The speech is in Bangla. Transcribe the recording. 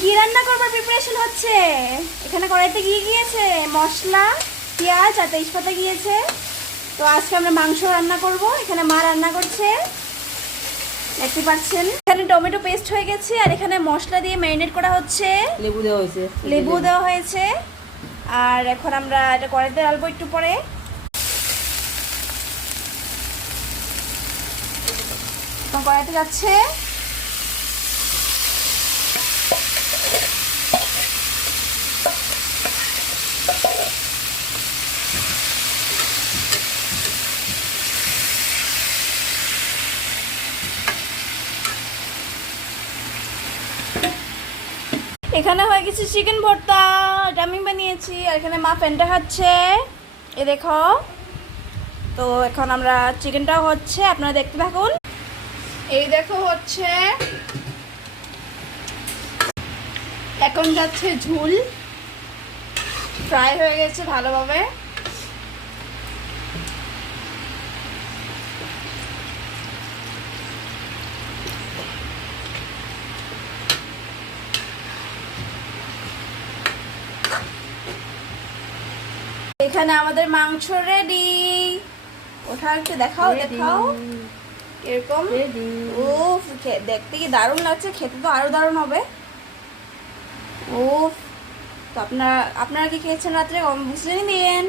কি রান্না করবার প্রিপারেশন হচ্ছে? এখানে কড়াইতে গিয়েছে মশলা, পেঁয়াজ আর তেজপাতা গিয়েছে। তো আজকে আমরা মাংস রান্না করব। এখানে মা রান্না করছে, দেখতে পাচ্ছেন। এখানে টমেটো পেস্ট হয়ে গেছে আর এখানে মশলা দিয়ে ম্যারিনেট করা হচ্ছে। লেবু দেওয়া হয়েছে। আর এখন আমরা এটা কড়াইতে ডালবো একটু পরে। কড়াইতে যাচ্ছে। এখানে হয়ে গেছে চিকেন ভর্তা, এটা আমি বানিয়েছি। আর এখানে মা ফ্যানটা খাচ্ছে, এ দেখো। তো এখন আমরা চিকেনটাও হচ্ছে, আপনারা দেখতে থাকুন। এই দেখো হচ্ছে, এখন যাচ্ছে ঝুল, ফ্রাই হয়ে গেছে ভালোভাবে। এখানে আমাদের মাংস রেডি। ওঠা একটু দেখাও, দেখাও এরকম। ও দেখতে কি দারুণ লাগছে, খেতে তো আরো দারুণ হবে। ও তো আপনারা কি খেয়েছেন রাত্রে? বুঝে দিন।